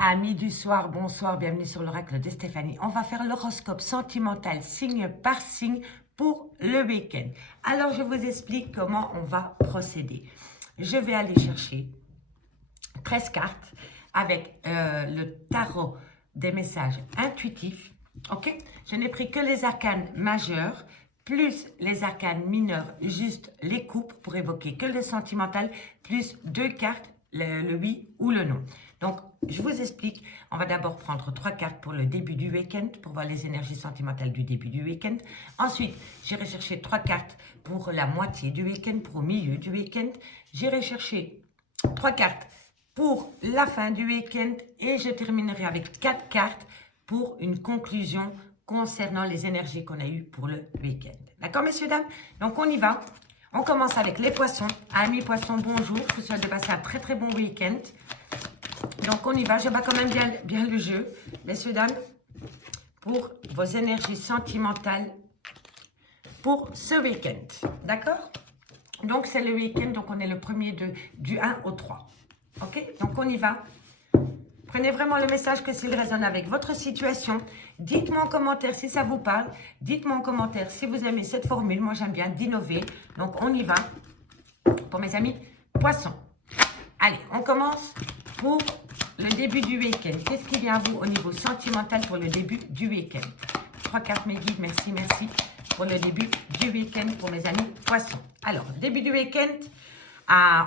Amis du soir, bonsoir, bienvenue sur l'oracle de Stéphanie. On va faire l'horoscope sentimental signe par signe pour le week-end. Alors, je vous explique comment on va procéder. Je vais aller chercher 13 cartes avec le tarot des messages intuitifs. Ok? Je n'ai pris que les arcanes majeurs, plus les arcanes mineurs, juste les coupes pour évoquer que le sentimental, plus deux cartes, le oui ou le non. Donc, je vous explique. On va d'abord prendre 3 cartes pour le début du week-end, pour voir les énergies sentimentales du début du week-end. Ensuite, j'irai chercher 3 cartes pour la moitié du week-end, pour le milieu du week-end. J'irai chercher 3 cartes pour la fin du week-end et je terminerai avec 4 cartes pour une conclusion concernant les énergies qu'on a eues pour le week-end. D'accord, messieurs, dames? Donc, on y va. On commence avec les poissons. Amis poissons, bonjour. Je vous souhaite de passer un très, très bon week-end. Donc, on y va. Je bats quand même bien le jeu, messieurs, dames, pour vos énergies sentimentales pour ce week-end. D'accord? Donc, c'est le week-end. Donc, on est le premier du 1 au 3. OK? Donc, on y va. Prenez vraiment le message que s'il résonne avec votre situation. Dites-moi en commentaire si ça vous parle. Dites-moi en commentaire si vous aimez cette formule. Moi, j'aime bien d'innover. Donc, on y va pour mes amis poissons. Allez, on commence pour le début du week-end. Qu'est-ce qui vient à vous au niveau sentimental pour le début du week-end? 3 cartes, mes guides. Merci, merci pour le début du week-end pour mes amis poissons. Alors, début du week-end.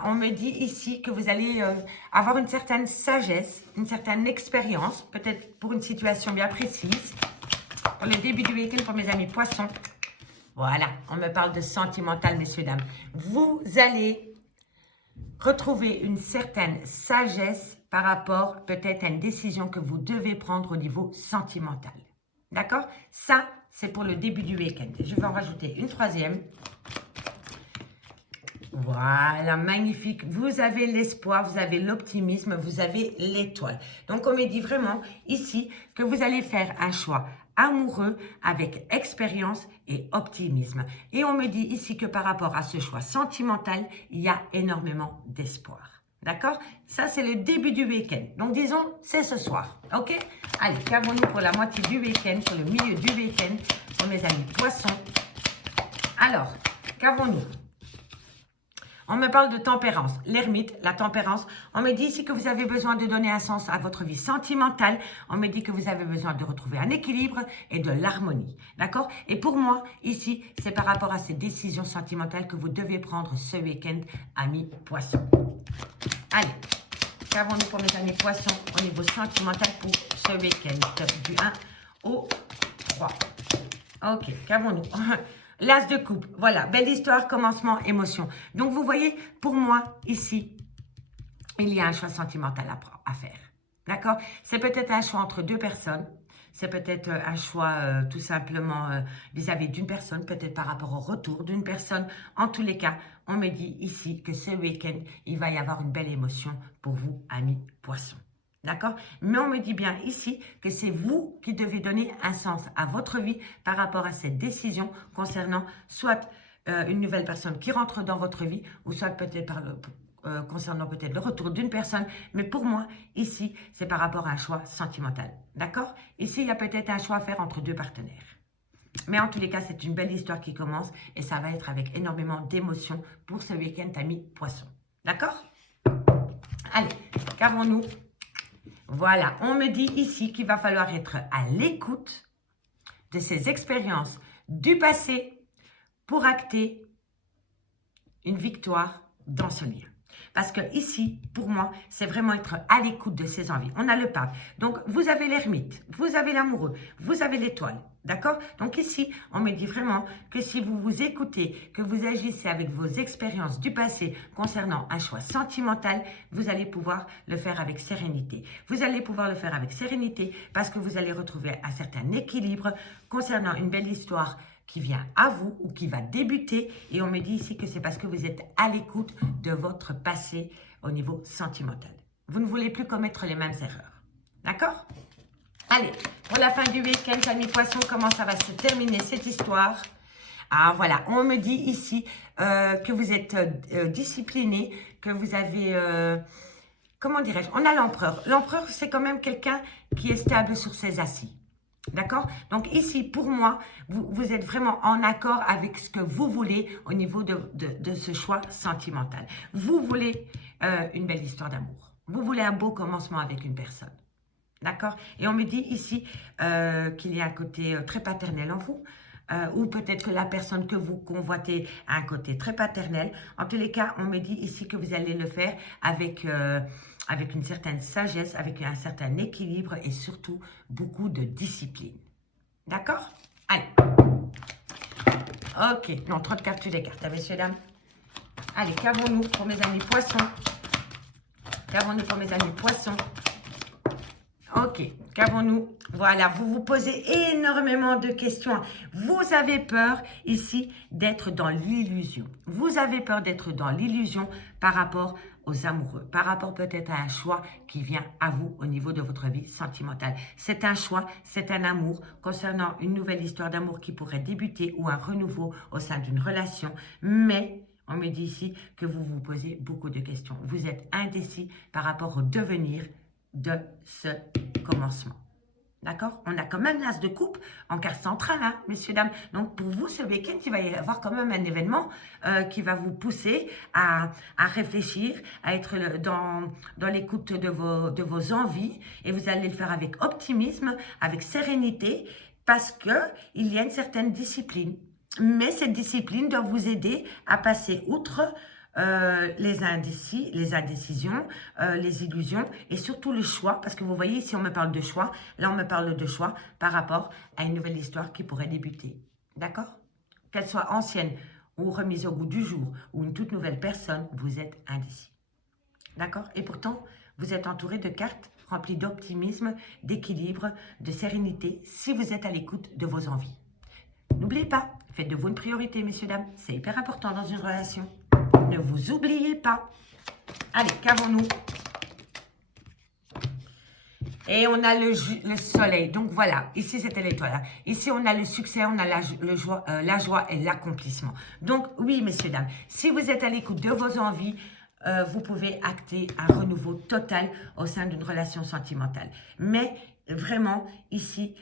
On me dit ici que vous allez avoir une certaine sagesse, une certaine expérience, peut-être pour une situation bien précise. Pour le début du week-end, pour mes amis poissons. Voilà, on me parle de sentimental, messieurs, dames. Vous allez retrouver une certaine sagesse par rapport peut-être à une décision que vous devez prendre au niveau sentimental. D'accord? Ça, c'est pour le début du week-end. Je vais en rajouter une troisième. Voilà, magnifique. Vous avez l'espoir, vous avez l'optimisme, vous avez l'étoile. Donc, on me dit vraiment ici que vous allez faire un choix amoureux avec expérience et optimisme. Et on me dit ici que par rapport à ce choix sentimental, il y a énormément d'espoir. D'accord? Ça, c'est le début du week-end. Donc, disons, c'est ce soir. OK? Allez, qu'avons-nous pour la moitié du week-end, pour le milieu du week-end, pour mes amis poissons? Alors, qu'avons-nous? On me parle de tempérance, l'ermite, la tempérance. On me dit ici que vous avez besoin de donner un sens à votre vie sentimentale. On me dit que vous avez besoin de retrouver un équilibre et de l'harmonie. D'accord? Et pour moi, ici, c'est par rapport à ces décisions sentimentales que vous devez prendre ce week-end, amis poissons. Allez, qu'avons-nous pour mes amis poissons au niveau sentimental pour ce week-end, du 1 au 3. Ok, qu'avons-nous? L'as de coupe, voilà, belle histoire, commencement, émotion. Donc, vous voyez, pour moi, ici, il y a un choix sentimental à faire. D'accord? C'est peut-être un choix entre deux personnes. C'est peut-être un choix tout simplement vis-à-vis d'une personne, peut-être par rapport au retour d'une personne. En tous les cas, on me dit ici que ce week-end, il va y avoir une belle émotion pour vous, amis poissons. D'accord? Mais on me dit bien ici que c'est vous qui devez donner un sens à votre vie par rapport à cette décision concernant soit une nouvelle personne qui rentre dans votre vie ou soit peut-être concernant peut-être le retour d'une personne. Mais pour moi, ici, c'est par rapport à un choix sentimental. D'accord? Ici, il y a peut-être un choix à faire entre deux partenaires. Mais en tous les cas, c'est une belle histoire qui commence et ça va être avec énormément d'émotions pour ce week-end, amis poissons. D'accord? Allez, qu'avons-nous? Voilà, on me dit ici qu'il va falloir être à l'écoute de ces expériences du passé pour acter une victoire dans ce lien. Parce que ici, pour moi, c'est vraiment être à l'écoute de ses envies. On a le pape. Donc, vous avez l'ermite, vous avez l'amoureux, vous avez l'étoile. D'accord? Donc ici, on me dit vraiment que si vous vous écoutez, que vous agissez avec vos expériences du passé concernant un choix sentimental, vous allez pouvoir le faire avec sérénité. Vous allez pouvoir le faire avec sérénité parce que vous allez retrouver un certain équilibre concernant une belle histoire qui vient à vous ou qui va débuter. Et on me dit ici que c'est parce que vous êtes à l'écoute de votre passé au niveau sentimental. Vous ne voulez plus commettre les mêmes erreurs. D'accord? Allez, pour la fin du week-end, amis poissons, comment ça va se terminer cette histoire? Ah voilà, on me dit ici que vous êtes discipliné, que vous avez comment dirais-je, on a l'empereur. L'empereur, c'est quand même quelqu'un qui est stable sur ses assis. D'accord? Donc ici, pour moi, vous êtes vraiment en accord avec ce que vous voulez au niveau de ce choix sentimental. Vous voulez une belle histoire d'amour. Vous voulez un beau commencement avec une personne. D'accord? Et on me dit ici qu'il y a un côté très paternel en vous. Ou peut-être que la personne que vous convoitez a un côté très paternel. En tous les cas, on me dit ici que vous allez le faire avec une certaine sagesse, avec un certain équilibre et surtout beaucoup de discipline. D'accord? Allez. Ok. Non, trop de cartes, tu les cartes, hein, messieurs, dames. Allez, qu'avons-nous pour mes amis poissons? Qu'avons-nous pour mes amis poissons? Ok, qu'avons-nous? Voilà, vous vous posez énormément de questions. Vous avez peur ici d'être dans l'illusion. Vous avez peur d'être dans l'illusion par rapport aux amoureux, par rapport peut-être à un choix qui vient à vous au niveau de votre vie sentimentale. C'est un choix, c'est un amour concernant une nouvelle histoire d'amour qui pourrait débuter ou un renouveau au sein d'une relation, mais on me dit ici que vous vous posez beaucoup de questions. Vous êtes indécis par rapport au devenir de ce commencement. D'accord? On a quand même l'as de coupe en carte centrale, hein, messieurs, dames. Donc, pour vous, ce week-end, il va y avoir quand même un événement qui va vous pousser à réfléchir, à être dans l'écoute de vos envies. Et vous allez le faire avec optimisme, avec sérénité, parce qu'il y a une certaine discipline. Mais cette discipline doit vous aider à passer outre les indécisions, les illusions et surtout le choix, parce que vous voyez, ici on me parle de choix, là on me parle de choix par rapport à une nouvelle histoire qui pourrait débuter. D'accord? Qu'elle soit ancienne ou remise au goût du jour ou une toute nouvelle personne, vous êtes indécis. D'accord? Et pourtant, vous êtes entouré de cartes remplies d'optimisme, d'équilibre, de sérénité, si vous êtes à l'écoute de vos envies. N'oubliez pas, faites de vous une priorité, messieurs, dames. C'est hyper important dans une relation. Ne vous oubliez pas. Allez, qu'avons-nous? Et on a le soleil. Donc voilà, ici c'était l'étoile. Ici on a le succès, on a la joie et l'accomplissement. Donc oui, messieurs, dames, si vous êtes à l'écoute de vos envies, vous pouvez acter un renouveau total au sein d'une relation sentimentale. Mais vraiment, ici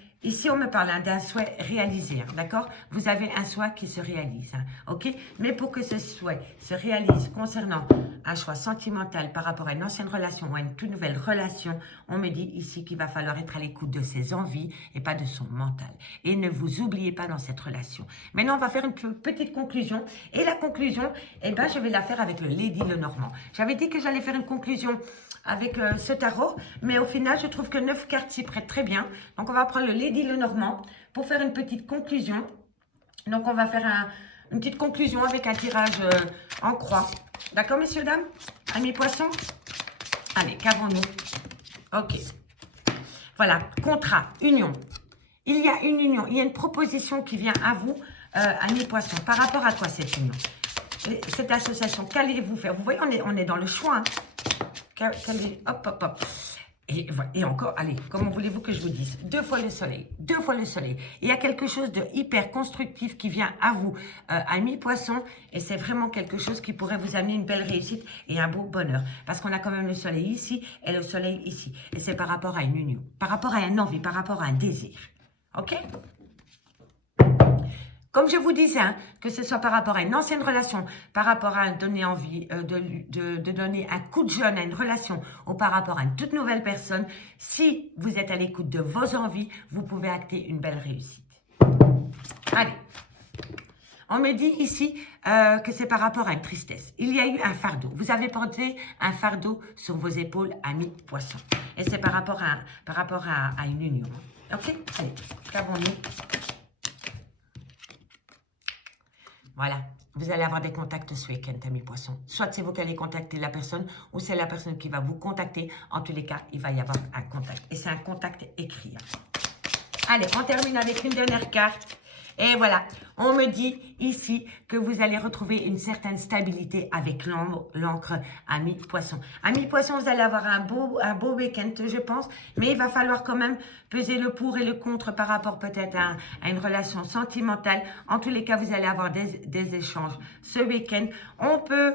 on me parle d'un souhait réalisé, hein, d'accord? Vous avez un souhait qui se réalise, hein, ok? Mais pour que ce souhait se réalise concernant un choix sentimental par rapport à une ancienne relation ou à une toute nouvelle relation, on me dit ici qu'il va falloir être à l'écoute de ses envies et pas de son mental. Et ne vous oubliez pas dans cette relation. Maintenant, on va faire une petite conclusion. Et la conclusion, eh ben, je vais la faire avec le Lady Lenormand. J'avais dit que j'allais faire une conclusion avec ce tarot, mais au final, je trouve que 9 cartes s'y prêtent très bien. Donc, on va prendre le Lady Lenormand pour faire une petite conclusion. Donc, on va faire une petite conclusion avec un tirage en croix. D'accord, messieurs, dames? Amis poissons? Allez, qu'avons-nous? Ok. Voilà, contrat, union. Il y a une union, il y a une proposition qui vient à vous, amis poissons. Par rapport à quoi cette union? Cette association, qu'allez-vous faire? Vous voyez, on est dans le choix. Hein. Hop, hop, hop. Et encore, allez, comment voulez-vous que je vous dise? 2 fois le soleil, 2 fois le soleil. Il y a quelque chose de hyper constructif qui vient à vous, amis poissons, et c'est vraiment quelque chose qui pourrait vous amener une belle réussite et un beau bonheur. Parce qu'on a quand même le soleil ici et le soleil ici. Et c'est par rapport à une union, par rapport à un envie, par rapport à un désir. Ok? Comme je vous disais, hein, que ce soit par rapport à une ancienne relation, par rapport à donner envie de donner un coup de jeune à une relation ou par rapport à une toute nouvelle personne, si vous êtes à l'écoute de vos envies, vous pouvez acter une belle réussite. Allez, on me dit ici que c'est par rapport à une tristesse. Il y a eu un fardeau. Vous avez porté un fardeau sur vos épaules, amis poissons. Et c'est par rapport à une union. Ok? Allez, qu'avons-nous? Voilà, vous allez avoir des contacts ce week-end, amis poissons. Soit c'est vous qui allez contacter la personne, ou c'est la personne qui va vous contacter. En tous les cas, il va y avoir un contact. Et c'est un contact écrit. Allez, on termine avec une dernière carte. Et voilà, on me dit ici que vous allez retrouver une certaine stabilité avec l'encre, amis poissons. Amis poissons, vous allez avoir un beau week-end, je pense. Mais il va falloir quand même peser le pour et le contre par rapport peut-être à une relation sentimentale. En tous les cas, vous allez avoir des échanges ce week-end. On peut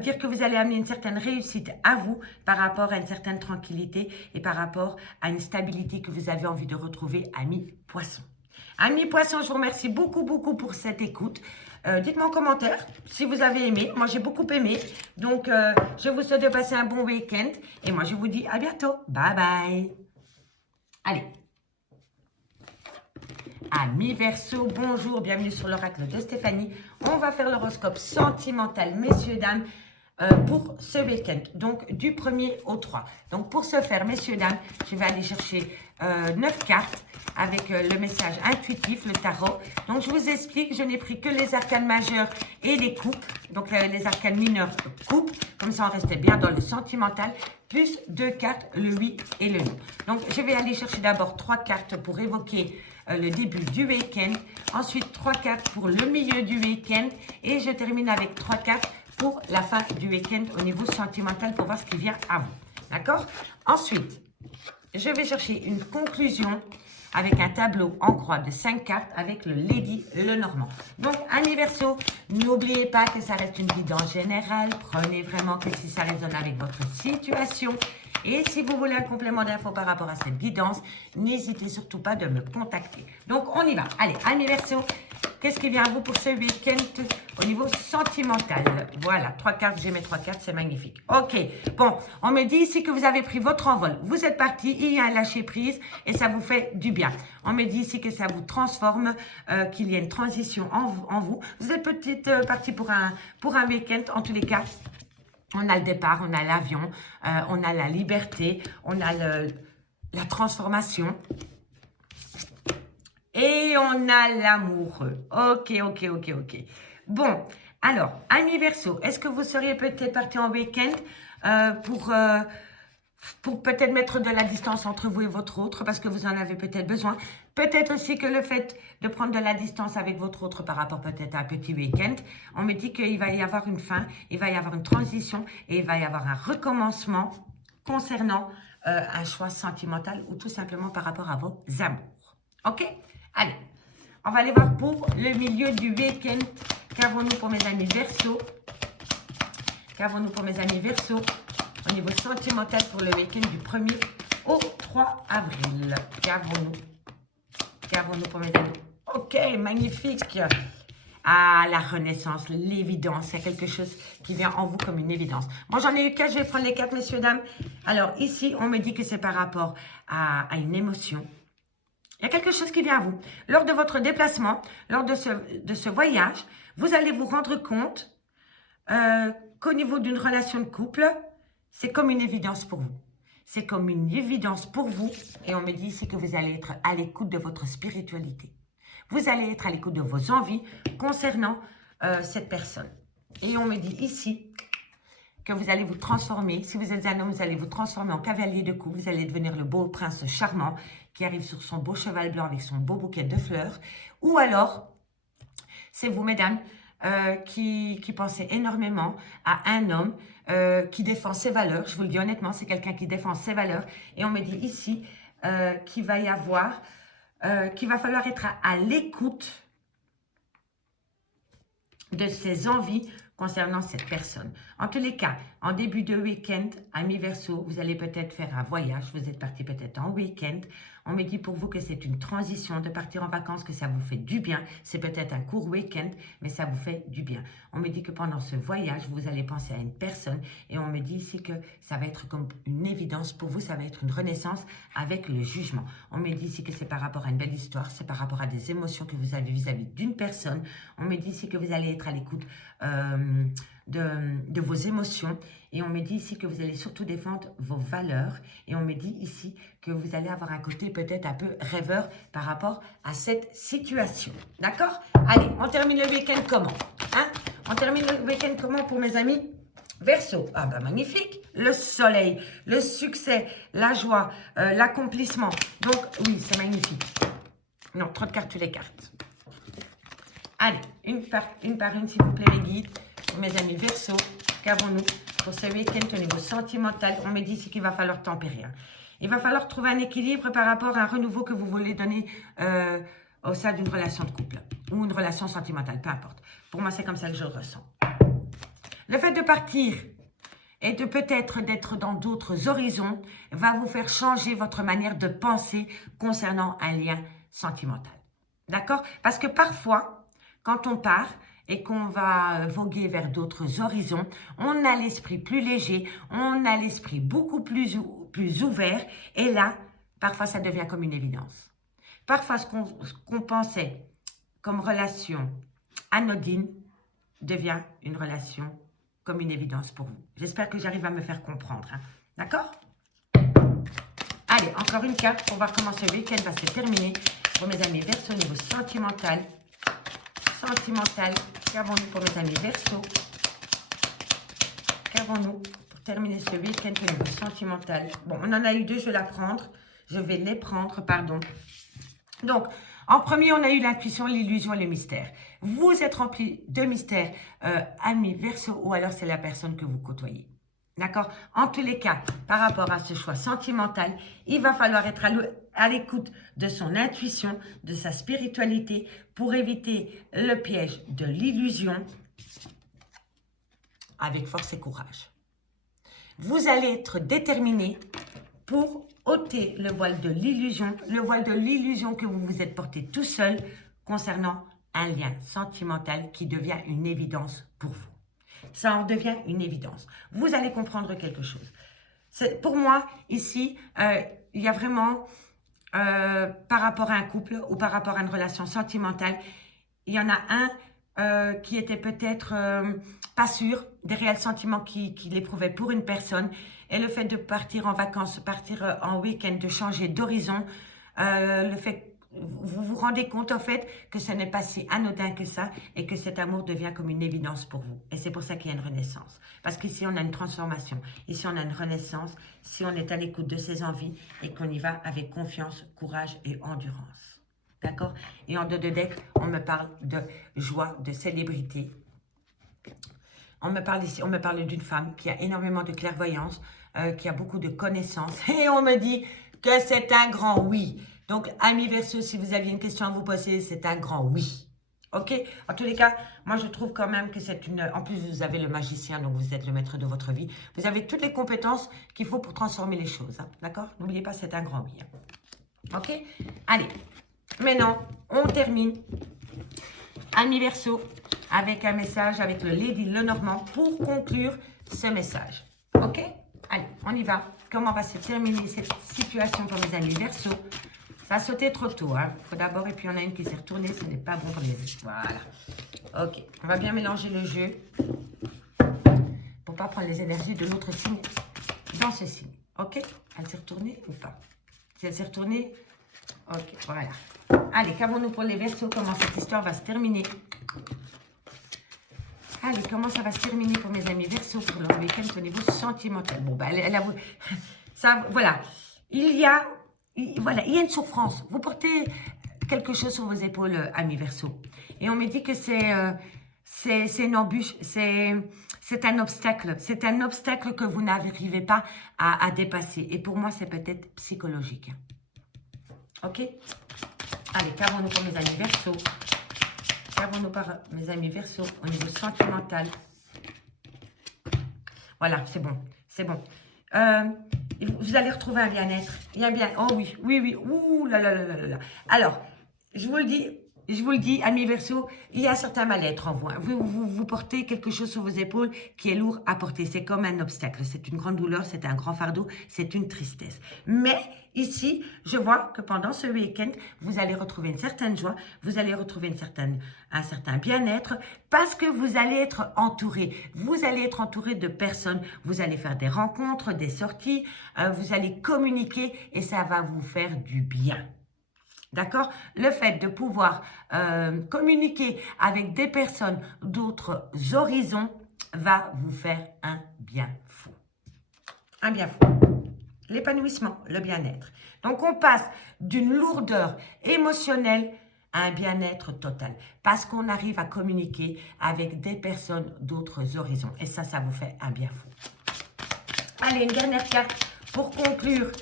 dire que vous allez amener une certaine réussite à vous par rapport à une certaine tranquillité et par rapport à une stabilité que vous avez envie de retrouver, amis poissons. Amis poissons, je vous remercie beaucoup, beaucoup pour cette écoute. Dites-moi en commentaire si vous avez aimé. Moi, j'ai beaucoup aimé. Donc, je vous souhaite de passer un bon week-end. Et moi, je vous dis à bientôt. Bye bye. Allez. Amis Verseau, bonjour, bienvenue sur l'oracle de Stéphanie. On va faire l'horoscope sentimental, messieurs, dames, pour ce week-end, donc du 1er au 3. Donc pour ce faire, messieurs, dames, je vais aller chercher 9 cartes avec le message intuitif, le tarot. Donc je vous explique, je n'ai pris que les arcanes majeures et les coupes, donc les arcanes mineures coupes, comme ça on restait bien dans le sentimental, plus 2 cartes, le 8 et le 9. Donc je vais aller chercher d'abord 3 cartes pour évoquer le début du week-end, ensuite 3 cartes pour le milieu du week-end et je termine avec 3 cartes pour la fin du week-end au niveau sentimental pour voir ce qui vient à vous. D'accord? Ensuite, je vais chercher une conclusion avec un tableau en croix de 5 cartes avec le Lady Lenormand. Donc, amis Verseau, n'oubliez pas que ça reste une guidance générale. Prenez vraiment que si ça résonne avec votre situation. Et si vous voulez un complément d'infos par rapport à cette guidance, n'hésitez surtout pas de me contacter. Donc, on y va. Allez, amis Verseau, qu'est-ce qui vient à vous pour ce week-end au niveau sentimental? Voilà, 3 cartes, j'ai mes 3 cartes, c'est magnifique. Ok, bon, on me dit ici que vous avez pris votre envol. Vous êtes parti, il y a un lâcher-prise et ça vous fait du bien. On me dit ici que ça vous transforme, qu'il y a une transition en vous. Vous êtes peut-être parti pour un week-end, en tous les cas. On a le départ, on a l'avion, on a la liberté, on a la transformation. Et on a l'amoureux. Ok, ok, ok, ok. Bon, alors, amis Verseau, est-ce que vous seriez peut-être parti en week-end pour peut-être mettre de la distance entre vous et votre autre, parce que vous en avez peut-être besoin. Peut-être aussi que le fait de prendre de la distance avec votre autre par rapport peut-être à un petit week-end, on me dit qu'il va y avoir une fin, il va y avoir une transition et il va y avoir un recommencement concernant un choix sentimental ou tout simplement par rapport à vos amours. Ok? Allez, on va aller voir pour le milieu du week-end. Qu'avons-nous pour mes amis Verseau? Qu'avons-nous pour mes amis Verseau au niveau sentimental pour le week-end du 1er au 3 avril? Qu'avons-nous pour mes amis? Ok, magnifique. Ah, la renaissance, l'évidence. Il y a quelque chose qui vient en vous comme une évidence. Moi, j'en ai eu 4. Je vais prendre les 4, messieurs, dames. Alors, ici, on me dit que c'est par rapport à une émotion. Il y a quelque chose qui vient à vous. Lors de votre déplacement, lors de ce voyage, vous allez vous rendre compte qu'au niveau d'une relation de couple, c'est comme une évidence pour vous. C'est comme une évidence pour vous. Et on me dit ici que vous allez être à l'écoute de votre spiritualité. Vous allez être à l'écoute de vos envies concernant cette personne. Et on me dit ici que vous allez vous transformer. Si vous êtes un homme, vous allez vous transformer en cavalier de coupe. Vous allez devenir le beau prince charmant qui arrive sur son beau cheval blanc avec son beau bouquet de fleurs. Ou alors, c'est vous, mesdames, qui pensez énormément à un homme qui défend ses valeurs. Je vous le dis honnêtement, c'est quelqu'un qui défend ses valeurs. Et on me dit ici qu'il va y avoir, qu'il va falloir être à l'écoute de ses envies concernant cette personne. En tous les cas, en début de week-end, amis Verseau, vous allez peut-être faire un voyage, vous êtes parti peut-être en week-end. On me dit pour vous que c'est une transition de partir en vacances, que ça vous fait du bien. C'est peut-être un court week-end, mais ça vous fait du bien. On me dit que pendant ce voyage, vous allez penser à une personne et on me dit ici que ça va être comme une évidence pour vous, ça va être une renaissance avec le jugement. On me dit ici que c'est par rapport à une belle histoire, c'est par rapport à des émotions que vous avez vis-à-vis d'une personne. On me dit ici que vous allez être à l'écoute de vos émotions et on me dit ici que vous allez surtout défendre vos valeurs et on me dit ici que vous allez avoir un côté peut-être un peu rêveur par rapport à cette situation. D'accord? Allez, on termine le week-end comment? Hein? On termine le week-end comment pour mes amis Verseau? Ah bah magnifique! Le soleil, le succès, la joie, l'accomplissement. Donc oui, c'est magnifique. Non, trop de cartes, toutes les cartes. Allez, une par une, s'il vous plaît, les guides. Mes amis Verseau, qu'avons-nous pour ce week-end au niveau sentimental? On me dit ici qu'il va falloir tempérer. Il va falloir trouver un équilibre par rapport à un renouveau que vous voulez donner au sein d'une relation de couple ou une relation sentimentale, peu importe. Pour moi, c'est comme ça que je le ressens. Le fait de partir et de peut-être d'être dans d'autres horizons va vous faire changer votre manière de penser concernant un lien sentimental. D'accord? Parce que parfois, quand on part et qu'on va voguer vers d'autres horizons, on a l'esprit plus léger, on a l'esprit beaucoup plus ouvert, et là, parfois, ça devient comme une évidence. Parfois, ce qu'on pensait comme relation anodine devient une relation comme une évidence pour vous. J'espère que j'arrive à me faire comprendre. Hein. D'accord? Allez, encore une carte pour voir comment ce week-end va se terminer pour mes amis Verseau au niveau sentimental. Sentimental, qu'avons-nous pour mes amis Verseau? Qu'avons-nous pour terminer ce week-end au niveau sentimental? Bon, on en a eu deux, je vais la prendre. Je vais les prendre, pardon. Donc, en premier, on a eu l'intuition, l'illusion et le mystère. Vous êtes rempli de mystère, amis Verseau, ou alors c'est la personne que vous côtoyez. D'accord? En tous les cas, par rapport à ce choix sentimental, il va falloir être à l'écoute de son intuition, de sa spiritualité, pour éviter le piège de l'illusion avec force et courage. Vous allez être déterminé pour ôter le voile de l'illusion que vous vous êtes porté tout seul concernant un lien sentimental qui devient une évidence pour vous. Ça en devient une évidence. Vous allez comprendre quelque chose. Pour moi, ici, il y a vraiment, par rapport à un couple ou par rapport à une relation sentimentale, il y en a un qui était peut-être pas sûr des réels sentiments qu'il éprouvait pour une personne. Et le fait de partir en vacances, partir en week-end, de changer d'horizon, le fait vous vous rendez compte en fait que ce n'est pas si anodin que ça et que cet amour devient comme une évidence pour vous. Et c'est pour ça qu'il y a une renaissance. Parce qu'ici on a une transformation, ici on a une renaissance, si on est à l'écoute de ses envies et qu'on y va avec confiance, courage et endurance. D'accord? Et en deux de deck, on me parle de joie, de célébrité. On me parle ici, on me parle d'une femme qui a énormément de clairvoyance, qui a beaucoup de connaissances. Et on me dit que c'est un grand oui. Donc, amis Verseau, si vous aviez une question à vous poser, c'est un grand oui. Ok? En tous les cas, moi, je trouve quand même que c'est une... En plus, vous avez le magicien, donc vous êtes le maître de votre vie. Vous avez toutes les compétences qu'il faut pour transformer les choses. Hein, d'accord? N'oubliez pas, c'est un grand oui. Hein. Ok? Allez. Maintenant, on termine. Amis Verseau, avec un message avec le Lady Lenormand pour conclure ce message. Ok? Allez, on y va. Comment va se terminer cette situation pour mes amis Verseau? Ça a sauté trop tôt. Hein. Faut d'abord, et puis on a une qui s'est retournée. Ce n'est pas bon pour les yeux. Voilà. Ok. On va bien mélanger le jeu pour ne pas prendre les énergies de l'autre signe dans ce signe. Ok? Elle s'est retournée ou pas? Si elle s'est retournée, ok. Voilà. Allez, qu'avons-nous pour les Verseaux? Comment cette histoire va se terminer? Allez, comment ça va se terminer pour mes amis Verseaux pour leur week-end au niveau sentimental? Bon, ben, elle a... Ça, voilà. Il y a une souffrance. Vous portez quelque chose sur vos épaules, amis Verseau. Et on me dit que c'est une embûche, c'est un obstacle. C'est un obstacle que vous n'arrivez pas à dépasser. Et pour moi, c'est peut-être psychologique. Ok? Allez, qu'avons-nous pour mes amis Verseau? Qu'avons-nous par mes amis Verseau au niveau sentimental? Voilà, c'est bon. C'est bon. Vous allez retrouver un bien-être. Il y a bien... Oh oui, oui, oui. Ouh là là là là là. Alors, je vous le dis, amis Verseau, il y a un certain mal-être en vous. Vous portez quelque chose sur vos épaules qui est lourd à porter. C'est comme un obstacle. C'est une grande douleur, c'est un grand fardeau, c'est une tristesse. Mais ici, je vois que pendant ce week-end, vous allez retrouver une certaine joie, vous allez retrouver un certain bien-être parce que vous allez être entouré. Vous allez être entouré de personnes. Vous allez faire des rencontres, des sorties, vous allez communiquer et ça va vous faire du bien. D'accord? Le fait de pouvoir communiquer avec des personnes d'autres horizons va vous faire un bien fou. Un bien fou. L'épanouissement, le bien-être. Donc, on passe d'une lourdeur émotionnelle à un bien-être total. Parce qu'on arrive à communiquer avec des personnes d'autres horizons. Et ça vous fait un bien fou. Allez, une dernière carte pour conclure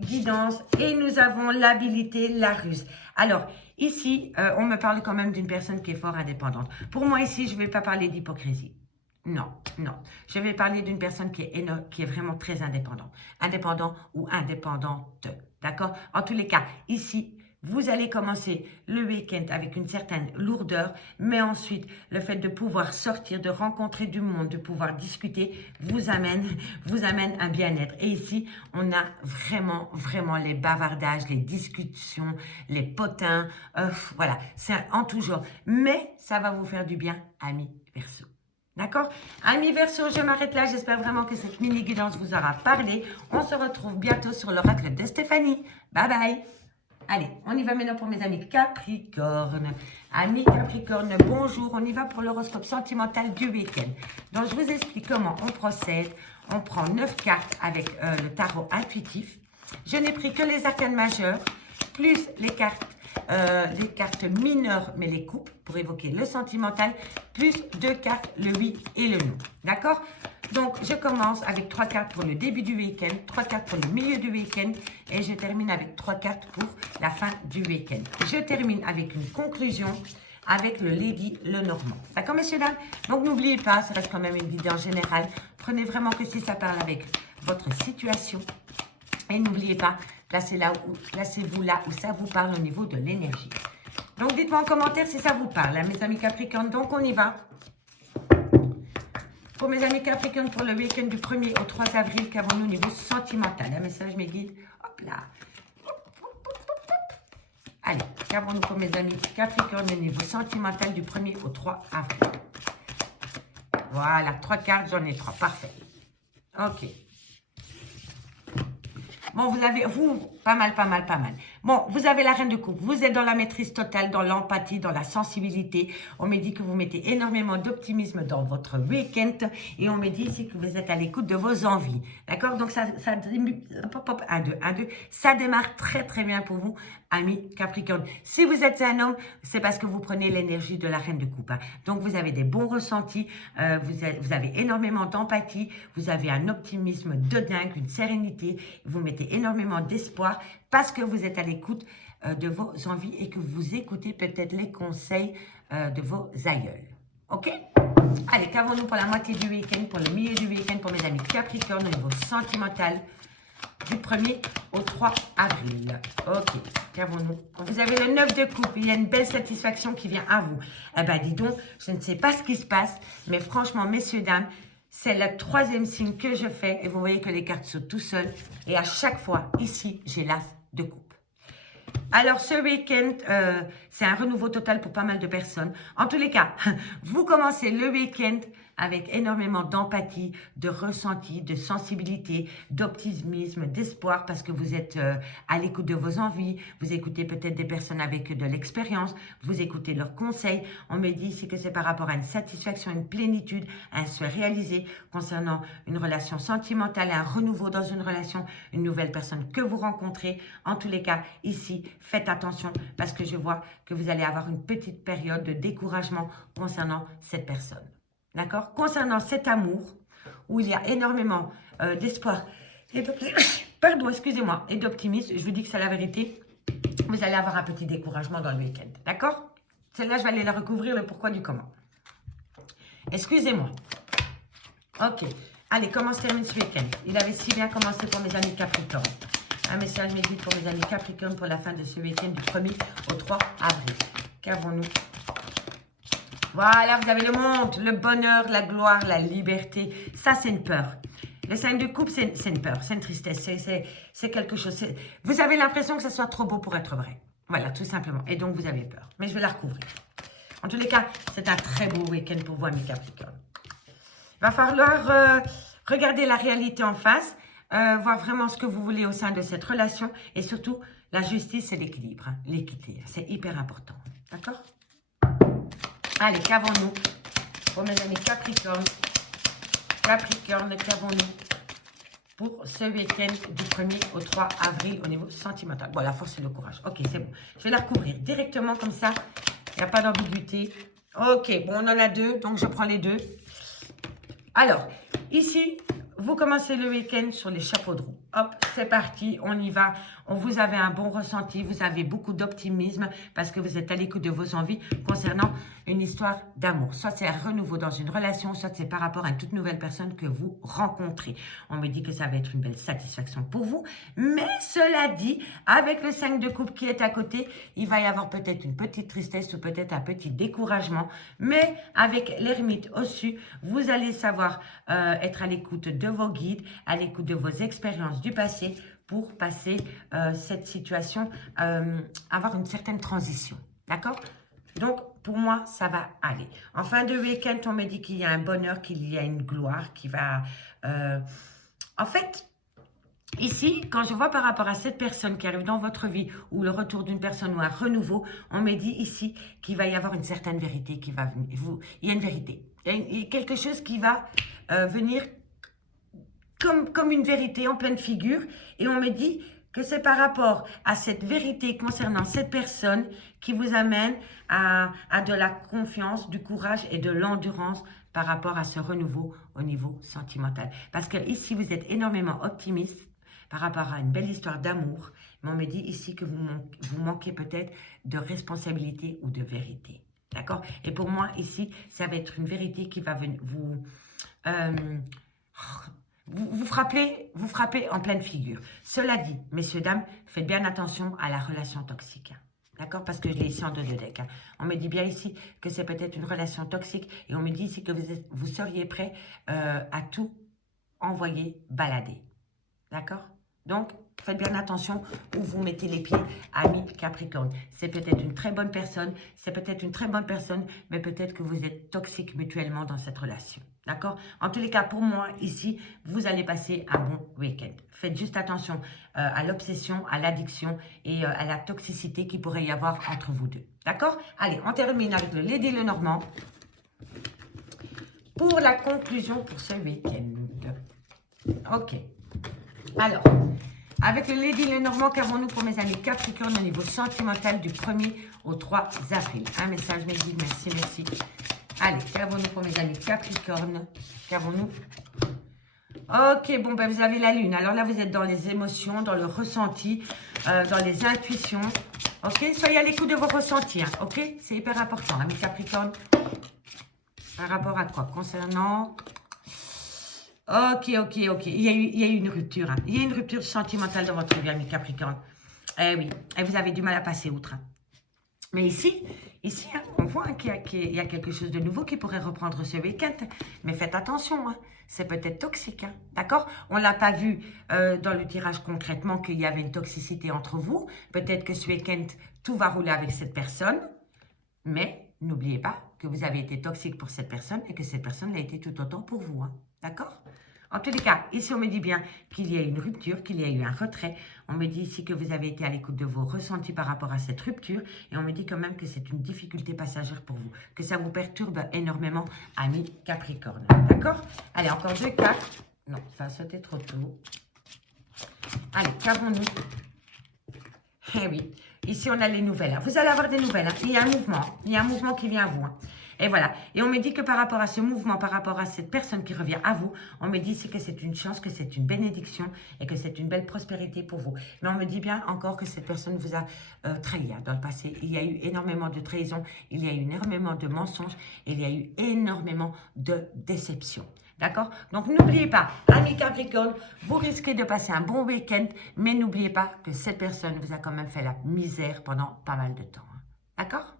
guidance et nous avons l'habilité, la ruse. Alors, ici, on me parle quand même d'une personne qui est fort indépendante. Pour moi, ici, je ne vais pas parler d'hypocrisie. Non, non. Je vais parler d'une personne qui est vraiment très indépendante. Indépendant ou indépendante. D'accord? En tous les cas, ici, vous allez commencer le week-end avec une certaine lourdeur, mais ensuite, le fait de pouvoir sortir, de rencontrer du monde, de pouvoir discuter, vous amène un bien-être. Et ici, on a vraiment, vraiment les bavardages, les discussions, les potins, voilà, c'est en tout genre. Mais ça va vous faire du bien, amis Verseau. D'accord? Amis Verseau, je m'arrête là. J'espère vraiment que cette mini-guidance vous aura parlé. On se retrouve bientôt sur l'oracle de Stéphanie. Bye bye! Allez, on y va maintenant pour mes amis Capricorne. Amis Capricorne, bonjour. On y va pour l'horoscope sentimental du week-end. Donc, je vous explique comment on procède. On prend 9 cartes avec le tarot intuitif. Je n'ai pris que les arcanes majeures, plus les cartes mineures, mais les coupes, pour évoquer le sentimental, plus 2 cartes, le oui et le non. D'accord? Donc, je commence avec 3 cartes pour le début du week-end, 3 cartes pour le milieu du week-end et je termine avec 3 cartes pour la fin du week-end. Je termine avec une conclusion avec le Lady Lenormand. D'accord, messieurs, dames? Donc, n'oubliez pas, ça reste quand même une vidéo en général. Prenez vraiment que si ça parle avec votre situation. Et n'oubliez pas, placez-vous là où ça vous parle au niveau de l'énergie. Donc, dites-moi en commentaire si ça vous parle, hein, mes amis Capricorne. Donc, on y va. Pour mes amis Capricorne, pour le week-end du 1er au 3 avril, qu'avons-nous au niveau sentimental? Un message, mes guides. Hop là. Allez, qu'avons-nous pour mes amis Capricorne au niveau sentimental du 1er au 3 avril? Voilà, 3 cartes, j'en ai 3. Parfait. Ok. Bon, pas mal. Bon, vous avez la reine de coupe. Vous êtes dans la maîtrise totale, dans l'empathie, dans la sensibilité. On me dit que vous mettez énormément d'optimisme dans votre week-end. Et on me dit ici que vous êtes à l'écoute de vos envies. D'accord? Donc, ça 1, 2. Ça démarre très, très bien pour vous, amis Capricorne. Si vous êtes un homme, c'est parce que vous prenez l'énergie de la reine de coupe. Hein. Donc, vous avez des bons ressentis. Vous avez énormément d'empathie. Vous avez un optimisme de dingue, une sérénité. Vous mettez énormément d'espoir parce que vous êtes à l'écoute de vos envies et que vous écoutez peut-être les conseils de vos aïeuls. Ok? Allez, qu'avons-nous pour la moitié du week-end, pour le milieu du week-end, pour mes amis Capricorne au niveau sentimental du 1er au 3 avril. Ok, qu'avons-nous? Vous avez le 9 de coupe, il y a une belle satisfaction qui vient à vous. Eh bien, dis donc, je ne sais pas ce qui se passe, mais franchement, messieurs, dames, c'est le 3e signe que je fais et vous voyez que les cartes sont tout seules. Et à chaque fois, ici, j'ai l'as de coupe. Alors, ce week-end, c'est un renouveau total pour pas mal de personnes. En tous les cas, vous commencez le week-end avec énormément d'empathie, de ressenti, de sensibilité, d'optimisme, d'espoir parce que vous êtes à l'écoute de vos envies. Vous écoutez peut-être des personnes avec de l'expérience. Vous écoutez leurs conseils. On me dit ici que c'est par rapport à une satisfaction, une plénitude, un souhait réalisé concernant une relation sentimentale, un renouveau dans une relation, une nouvelle personne que vous rencontrez. En tous les cas, ici, faites attention parce que je vois que vous allez avoir une petite période de découragement concernant cette personne. D'accord? Concernant cet amour, où il y a énormément d'espoir et pardon, excusez-moi, et d'optimisme, je vous dis que c'est la vérité, vous allez avoir un petit découragement dans le week-end. D'accord? Celle-là, je vais aller la recouvrir, le pourquoi du comment. Excusez-moi. Ok. Allez, comment se termine ce week-end? Il avait si bien commencé pour mes amis Capricorne. Un message médite pour mes amis Capricorne pour la fin de ce week-end du 1er au 3 avril. Qu'avons-nous? Voilà, vous avez le monde, le bonheur, la gloire, la liberté. Ça, c'est une peur. Le signe de coupe, c'est une peur, c'est une tristesse, c'est quelque chose. Vous avez l'impression que ça soit trop beau pour être vrai. Voilà, tout simplement. Et donc, vous avez peur. Mais je vais la recouvrir. En tous les cas, c'est un très beau week-end pour vous, amis Capricorne. Il va falloir regarder la réalité en face, voir vraiment ce que vous voulez au sein de cette relation. Et surtout, la justice et l'équilibre, hein, l'équité. C'est hyper important. D'accord? Allez, qu'avons-nous pour mes amis Capricorne? Capricorne, qu'avons-nous pour ce week-end du 1er au 3 avril au niveau sentimental? Bon, la force et le courage. Ok, c'est bon. Je vais la recouvrir directement comme ça. Il n'y a pas d'ambiguïté. Ok, bon, on en a 2, donc je prends les 2. Alors, ici, vous commencez le week-end sur les chapeaux de roue. hop, c'est parti, on y va. Vous avez un bon ressenti, vous avez beaucoup d'optimisme parce que vous êtes à l'écoute de vos envies concernant une histoire d'amour. Soit c'est un renouveau dans une relation, soit c'est par rapport à une toute nouvelle personne que vous rencontrez. On me dit que ça va être une belle satisfaction pour vous. Mais cela dit, avec le 5 de coupe qui est à côté, il va y avoir peut-être une petite tristesse ou peut-être un petit découragement. Mais avec l'ermite au-dessus, vous allez savoir être à l'écoute de vos guides, à l'écoute de vos expériences du passé pour passer cette situation, avoir une certaine transition. D'accord? Donc, pour moi, ça va aller. En fin de week-end, on me dit qu'il y a un bonheur, qu'il y a une gloire qui va... En fait, ici, quand je vois par rapport à cette personne qui arrive dans votre vie ou le retour d'une personne ou un renouveau, on me dit ici qu'il va y avoir une certaine vérité qui va venir. Il y a une vérité. Il y a quelque chose qui va venir comme une vérité en pleine figure. Et on me dit que c'est par rapport à cette vérité concernant cette personne qui vous amène à de la confiance, du courage et de l'endurance par rapport à ce renouveau au niveau sentimental. Parce que ici, vous êtes énormément optimiste par rapport à une belle histoire d'amour. Mais on me dit ici que vous manquez peut-être de responsabilité ou de vérité. D'accord? Et pour moi, ici, ça va être une vérité qui va vous frapper en pleine figure. Cela dit, messieurs, dames, faites bien attention à la relation toxique. D'accord? Parce que je l'ai ici en dos de deck. On me dit bien ici que c'est peut-être une relation toxique et on me dit ici que vous seriez prêt à tout envoyer balader. D'accord? Donc, faites bien attention où vous mettez les pieds, amis Capricorne. C'est peut-être une très bonne personne, mais peut-être que vous êtes toxiques mutuellement dans cette relation. D'accord? En tous les cas, pour moi, ici, vous allez passer un bon week-end. Faites juste attention à l'obsession, à l'addiction et à la toxicité qu'il pourrait y avoir entre vous deux. D'accord? Allez, on termine avec le Lady Lenormand pour la conclusion pour ce week-end. Ok. Alors, avec le Lady Lenormand, qu'avons-nous pour mes amis Capricorne au niveau sentimental du 1er au 3 avril? Un message, Mehdi, merci, merci. Allez, qu'avons-nous pour mes amis Capricorne? Qu'avons-nous? Ok, bon, ben vous avez la lune. Alors là, vous êtes dans les émotions, dans le ressenti, dans les intuitions. Ok, soyez à l'écoute de vos ressentis. Hein, ok, c'est hyper important, amis Capricorne. Par rapport à quoi? Concernant... Ok. Il y a eu une rupture. Hein. Il y a une rupture sentimentale dans votre vie, ami Capricorne. Eh oui, et vous avez du mal à passer outre. Hein. Mais ici hein, on voit hein, qu'il y a quelque chose de nouveau qui pourrait reprendre ce week-end. Mais faites attention, hein. C'est peut-être toxique. Hein. D'accord? On ne l'a pas vu dans le tirage concrètement qu'il y avait une toxicité entre vous. Peut-être que ce week-end, tout va rouler avec cette personne. Mais n'oubliez pas que vous avez été toxique pour cette personne et que cette personne l'a été tout autant pour vous. Hein. D'accord? En tous les cas, ici, on me dit bien qu'il y a une rupture, qu'il y a eu un retrait. On me dit ici que vous avez été à l'écoute de vos ressentis par rapport à cette rupture. Et on me dit quand même que c'est une difficulté passagère pour vous. Que ça vous perturbe énormément, amis Capricorne. D'accord? Allez, encore 2 cartes. Non, ça c'était trop tôt. Allez, qu'avons-nous? Eh oui, ici on a les nouvelles. Hein. Vous allez avoir des nouvelles. Hein. Il y a un mouvement. Il y a un mouvement qui vient à vous. Hein. Et voilà. Et on me dit que par rapport à ce mouvement, par rapport à cette personne qui revient à vous, on me dit ici que c'est une chance, que c'est une bénédiction et que c'est une belle prospérité pour vous. Mais on me dit bien encore que cette personne vous a trahi hein, dans le passé. Il y a eu énormément de trahison, il y a eu énormément de mensonges, il y a eu énormément de déceptions. D'accord? Donc, n'oubliez pas, amis Capricorne, vous risquez de passer un bon week-end, mais n'oubliez pas que cette personne vous a quand même fait la misère pendant pas mal de temps. Hein. D'accord?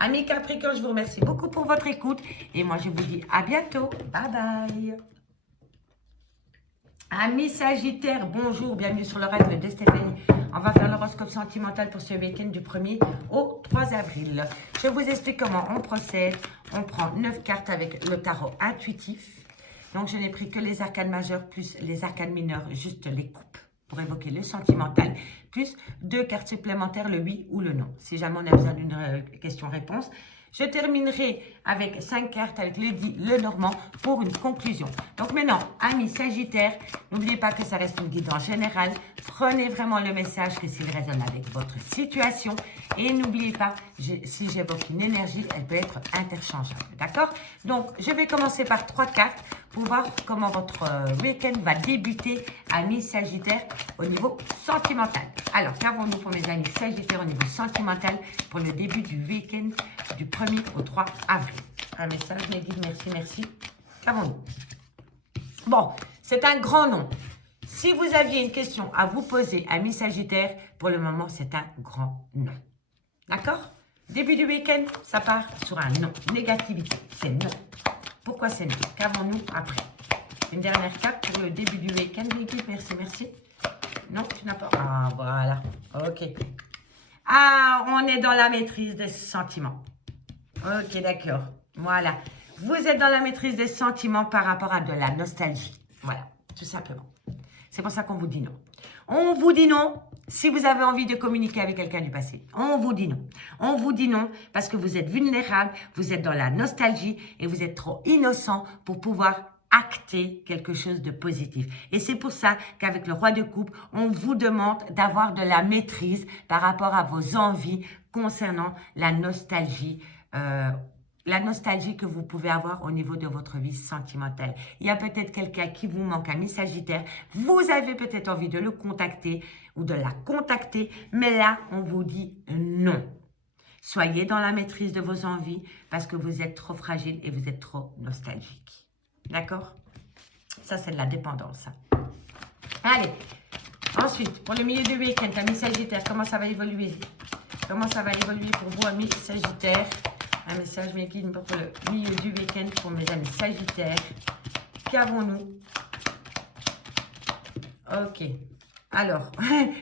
Amis Capricorne, je vous remercie beaucoup pour votre écoute et moi, je vous dis à bientôt. Bye bye. Amis Sagittaire, bonjour, bienvenue sur le règle de Stéphanie. On va faire l'horoscope sentimental pour ce week-end du 1er au 3 avril. Je vous explique comment on procède. On prend 9 cartes avec le tarot intuitif. Donc, je n'ai pris que les arcanes majeures plus les arcanes mineures, juste les coupes pour évoquer le sentimental, plus 2 cartes supplémentaires, le oui ou le non. Si jamais on a besoin d'une question-réponse, Je terminerai avec 5 cartes avec le normand pour une conclusion. Donc maintenant, amis Sagittaire, n'oubliez pas que ça reste une guidance générale. Prenez vraiment le message que s'il résonne avec votre situation. Et n'oubliez pas, si j'évoque une énergie, elle peut être interchangeable. D'accord? Donc, je vais commencer par 3 cartes pour voir comment votre week-end va débuter, amis Sagittaire, au niveau sentimental. Alors, qu'avons-nous pour mes amis Sagittaire au niveau sentimental pour le début du week-end du 1er au 3 avril? Un message, mes guides, merci, merci. Qu'avons-nous? Bon, c'est un grand nom. Si vous aviez une question à vous poser, amis Sagittaire, pour le moment, c'est un grand non. D'accord? Début du week-end, ça part sur un non. Négativité, c'est non. Pourquoi c'est non? Qu'avons-nous après? Une dernière carte pour le début du week-end, mes guides, merci, merci. Non, tu n'as pas. Ah, voilà. Ok. Ah, on est dans la maîtrise des sentiments. Ok, d'accord. Voilà. Vous êtes dans la maîtrise des sentiments par rapport à de la nostalgie. Voilà, tout simplement. C'est pour ça qu'on vous dit non. On vous dit non si vous avez envie de communiquer avec quelqu'un du passé. On vous dit non. On vous dit non parce que vous êtes vulnérable, vous êtes dans la nostalgie et vous êtes trop innocent pour pouvoir acter quelque chose de positif. Et c'est pour ça qu'avec le roi de coupe, on vous demande d'avoir de la maîtrise par rapport à vos envies concernant la nostalgie que vous pouvez avoir au niveau de votre vie sentimentale. Il y a peut-être quelqu'un qui vous manque, ami Sagittaire. Vous avez peut-être envie de le contacter ou de la contacter, mais là, on vous dit non. Soyez dans la maîtrise de vos envies parce que vous êtes trop fragile et vous êtes trop nostalgique. D'accord? Ça, c'est de la dépendance. Allez. Ensuite, pour le milieu du week-end, ami Sagittaire, comment ça va évoluer? Comment ça va évoluer pour vous, amis Sagittaire? Un message, mes guides, pour le milieu du week-end pour mes amis Sagittaires. Qu'avons-nous? Ok. Alors,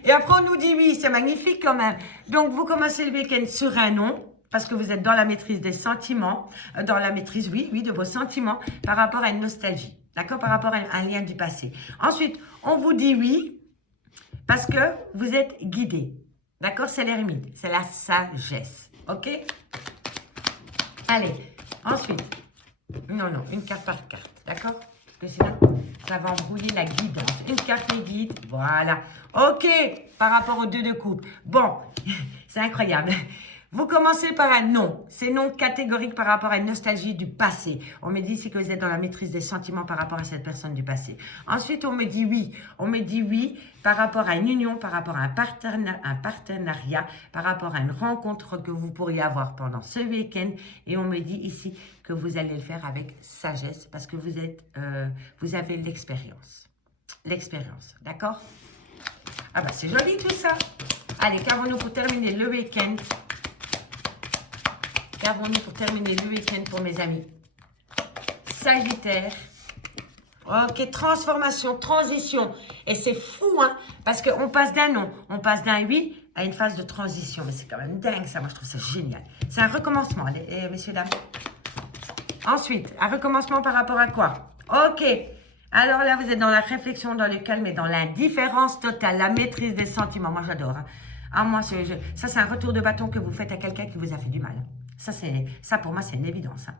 et après on nous dit oui, c'est magnifique quand même. Donc, vous commencez le week-end sur un non, parce que vous êtes dans la maîtrise des sentiments, dans la maîtrise, oui, de vos sentiments, par rapport à une nostalgie. D'accord? Par rapport à un lien du passé. Ensuite, on vous dit oui, parce que vous êtes guidé. D'accord? C'est l'ermite, c'est la sagesse. Ok? Allez, ensuite, non, une carte par carte, d'accord? Parce que sinon, ça va embrouiller la guidance. Une carte les guides, voilà. Ok, par rapport aux 2 de coupe. Bon, c'est incroyable. Vous commencez par un non. C'est non catégorique par rapport à une nostalgie du passé. On me dit ici que vous êtes dans la maîtrise des sentiments par rapport à cette personne du passé. Ensuite, on me dit oui. On me dit oui par rapport à une union, par rapport à un partenariat, par rapport à une rencontre que vous pourriez avoir pendant ce week-end. Et on me dit ici que vous allez le faire avec sagesse parce que vous avez l'expérience. L'expérience, d'accord? Ah bah c'est joli tout ça. Allez, qu'avons-nous pour terminer le week-end? Qu'avons-nous pour terminer le week-end pour mes amis Sagittaire? Ok, transformation, transition. Et c'est fou, hein, parce qu'on passe d'un non, on passe d'un oui à une phase de transition. Mais c'est quand même dingue, ça. Moi, je trouve ça génial. C'est un recommencement, messieurs, dames. Ensuite, un recommencement par rapport à quoi? Ok. Alors là, vous êtes dans la réflexion, dans le calme et dans l'indifférence totale, la maîtrise des sentiments. Moi, j'adore. Hein. Ah, moi, ça, c'est un retour de bâton que vous faites à quelqu'un qui vous a fait du mal. Ça pour moi, c'est une évidence. Hein.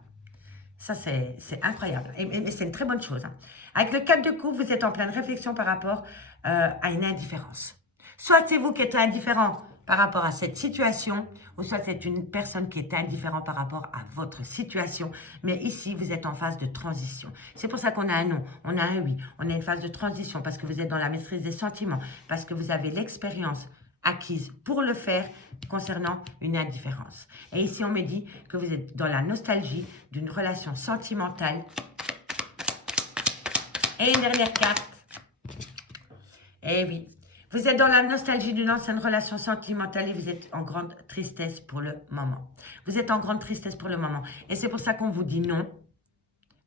Ça, c'est incroyable. Et c'est une très bonne chose. Hein. Avec le 4 de coupe, vous êtes en pleine réflexion par rapport à une indifférence. Soit c'est vous qui êtes indifférent par rapport à cette situation, ou soit c'est une personne qui est indifférente par rapport à votre situation. Mais ici, vous êtes en phase de transition. C'est pour ça qu'on a un non, on a un oui. On a une phase de transition parce que vous êtes dans la maîtrise des sentiments, parce que vous avez l'expérience acquise pour le faire concernant une indifférence. Et ici, on me dit que vous êtes dans la nostalgie d'une relation sentimentale. Et une dernière carte. Eh oui, vous êtes dans la nostalgie d'une ancienne relation sentimentale et vous êtes en grande tristesse pour le moment. Vous êtes en grande tristesse pour le moment. Et c'est pour ça qu'on vous dit non.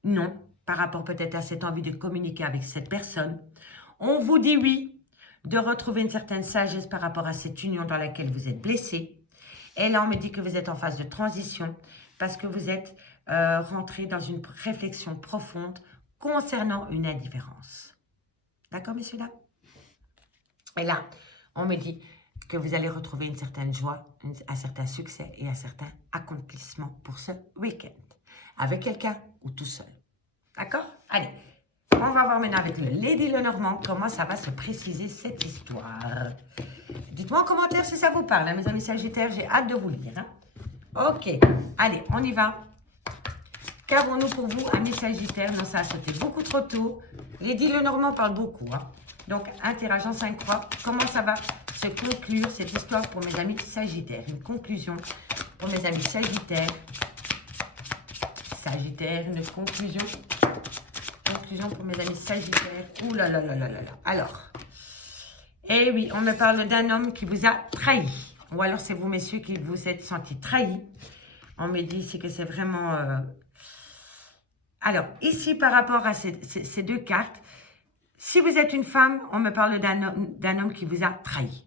Non, par rapport peut-être à cette envie de communiquer avec cette personne. On vous dit oui, de retrouver une certaine sagesse par rapport à cette union dans laquelle vous êtes blessé. Et là, on me dit que vous êtes en phase de transition parce que vous êtes rentré dans une réflexion profonde concernant une indifférence. D'accord, messieurs, dames? Et là, on me dit que vous allez retrouver une certaine joie, un certain succès et un certain accomplissement pour ce week-end. Avec quelqu'un ou tout seul. D'accord? Allez, on va voir maintenant avec le Lady Lenormand comment ça va se préciser cette histoire. Dites-moi en commentaire si ça vous parle, hein, mes amis Sagittaires, j'ai hâte de vous lire. Hein. Ok, allez, on y va. Qu'avons-nous pour vous, amis Sagittaires? Non, ça a sauté beaucoup trop tôt. Lady Lenormand parle beaucoup. Hein. Donc, interagent 5 croix. Comment ça va se conclure cette histoire pour mes amis Sagittaires? Une conclusion pour mes amis Sagittaires. Sagittaire, une conclusion. Conclusion pour mes amis Sagittaires. Ouh là là là là là là. Alors, eh oui, on me parle d'un homme qui vous a trahi. Ou alors c'est vous, messieurs, qui vous êtes sentis trahis. On me dit ici que c'est vraiment... Alors, ici, par rapport à ces deux cartes, si vous êtes une femme, on me parle d'un homme qui vous a trahi.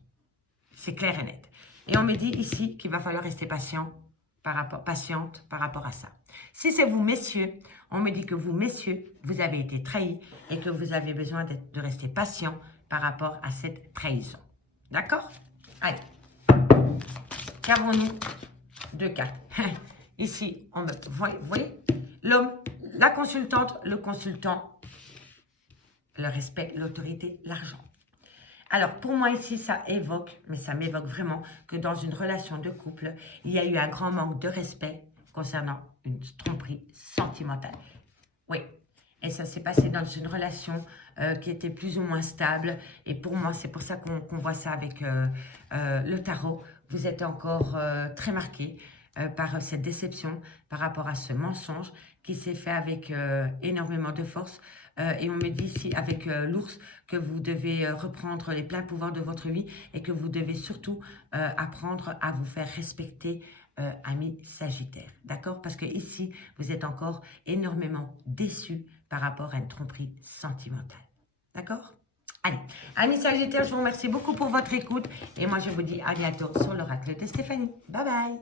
C'est clair et net. Et on me dit ici qu'il va falloir rester patiente par rapport à ça. Si c'est vous, messieurs, on me dit que vous, messieurs, vous avez été trahis et que vous avez besoin de rester patient par rapport à cette trahison. D'accord? Allez. Qu'avons-nous? Deux cartes. Ici, on me... Vous voyez? L'homme, la consultante, le consultant, le respect, l'autorité, l'argent. Alors, pour moi, ici, ça évoque, mais ça m'évoque vraiment que dans une relation de couple, il y a eu un grand manque de respect concernant une tromperie sentimentale. Oui, et ça s'est passé dans une relation qui était plus ou moins stable. Et pour moi, c'est pour ça qu'on voit ça avec le tarot. Vous êtes encore très marqué par cette déception, par rapport à ce mensonge qui s'est fait avec énormément de force. Et on me dit ici avec l'ours que vous devez reprendre les pleins pouvoirs de votre vie et que vous devez surtout apprendre à vous faire respecter, amis Sagittaires. D'accord? Parce que ici, vous êtes encore énormément déçus par rapport à une tromperie sentimentale. D'accord? Allez, amis Sagittaires, je vous remercie beaucoup pour votre écoute. Et moi, je vous dis à bientôt sur l'oracle de Stéphanie. Bye bye!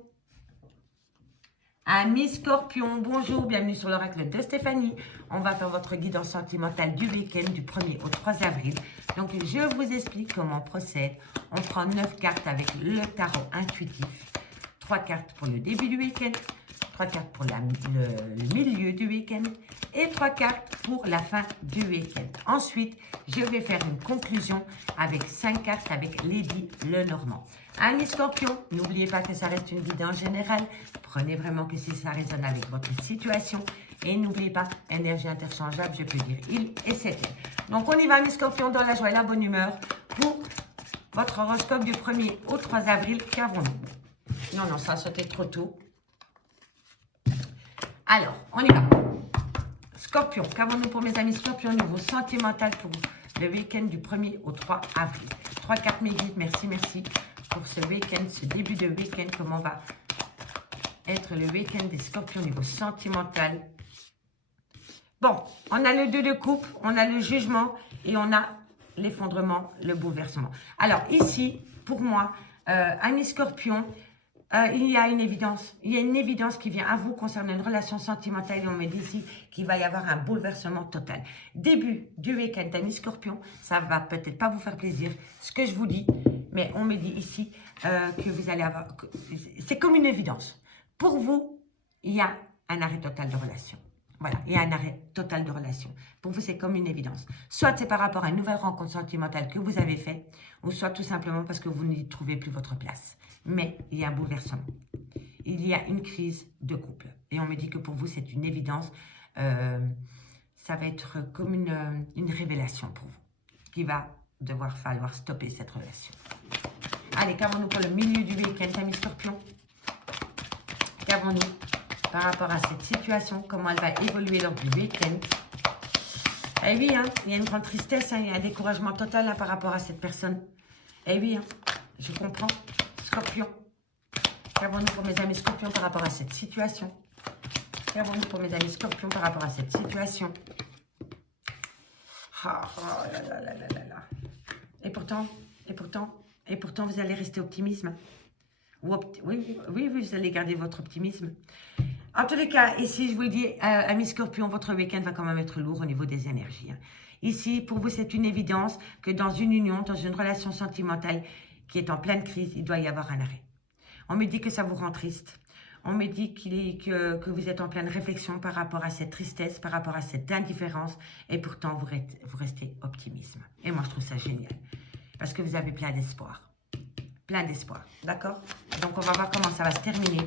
Amis Scorpion, bonjour, bienvenue sur l'oracle de Stéphanie. On va faire votre guidance sentimentale du week-end du 1er au 3 avril. Donc, je vous explique comment on procède. On prend 9 cartes avec le tarot intuitif. 3 cartes pour le début du week-end, 3 cartes pour le milieu du week-end et 3 cartes pour la fin du week-end. Ensuite, je vais faire une conclusion avec 5 cartes avec Lady Lenormand. Amis Scorpion, n'oubliez pas que ça reste une guidance générale. Prenez vraiment que si ça résonne avec votre situation. Et n'oubliez pas, énergie interchangeable, je peux dire il et c'était. Donc, on y va, amis Scorpion, dans la joie et la bonne humeur pour votre horoscope du 1er au 3 avril. Qu'avons-nous? Non, ça a sauté trop tôt. Alors, on y va. Scorpion, qu'avons-nous pour mes amis Scorpion au niveau sentimental pour le week-end du 1er au 3 avril? 3 cartes mes guides, merci, merci pour ce week-end, ce début de week-end. Comment va être le week-end des Scorpions au niveau sentimental? Bon, on a le 2 de coupe, on a le jugement et on a l'effondrement, le bouleversement. Alors ici, pour moi, amis Scorpion, il y a une évidence. Il y a une évidence qui vient à vous concernant une relation sentimentale et on me dit ici qu'il va y avoir un bouleversement total. Début du week-end, amis Scorpion, ça va peut-être pas vous faire plaisir ce que je vous dis, mais on me dit ici que vous allez avoir... C'est comme une évidence. Pour vous, il y a un arrêt total de relation. Voilà, il y a un arrêt total de relation. Pour vous, c'est comme une évidence. Soit c'est par rapport à une nouvelle rencontre sentimentale que vous avez faite, ou soit tout simplement parce que vous n'y trouvez plus votre place. Mais il y a un bouleversement. Il y a une crise de couple. Et on me dit que pour vous, c'est une évidence. Ça va être comme une révélation pour vous, qui va devoir falloir stopper cette relation. Allez, qu'avons-nous pour le milieu du week-end, amis Scorpions? Qu'avons-nous par rapport à cette situation? Comment elle va évoluer lors du week-end? Eh oui, hein, il y a une grande tristesse, hein, il y a un découragement total hein, par rapport à cette personne. Eh oui, hein, je comprends. Scorpion. Qu'avons-nous pour mes amis Scorpions par rapport à cette situation? Qu'avons-nous pour mes amis Scorpions par rapport à cette situation? Oh là là là là là là. Et pourtant, vous allez rester optimisme. Oui, vous allez garder votre optimisme. En tous les cas, ici, je vous le dis, amis Scorpions, votre week-end va quand même être lourd au niveau des énergies. Hein. Ici, pour vous, c'est une évidence que dans une union, dans une relation sentimentale, qui est en pleine crise, il doit y avoir un arrêt. On me dit que ça vous rend triste. On me dit que vous êtes en pleine réflexion par rapport à cette tristesse, par rapport à cette indifférence, et pourtant vous restez optimisme. Et moi, je trouve ça génial, parce que vous avez plein d'espoir. Plein d'espoir, d'accord? Donc, on va voir comment ça va se terminer.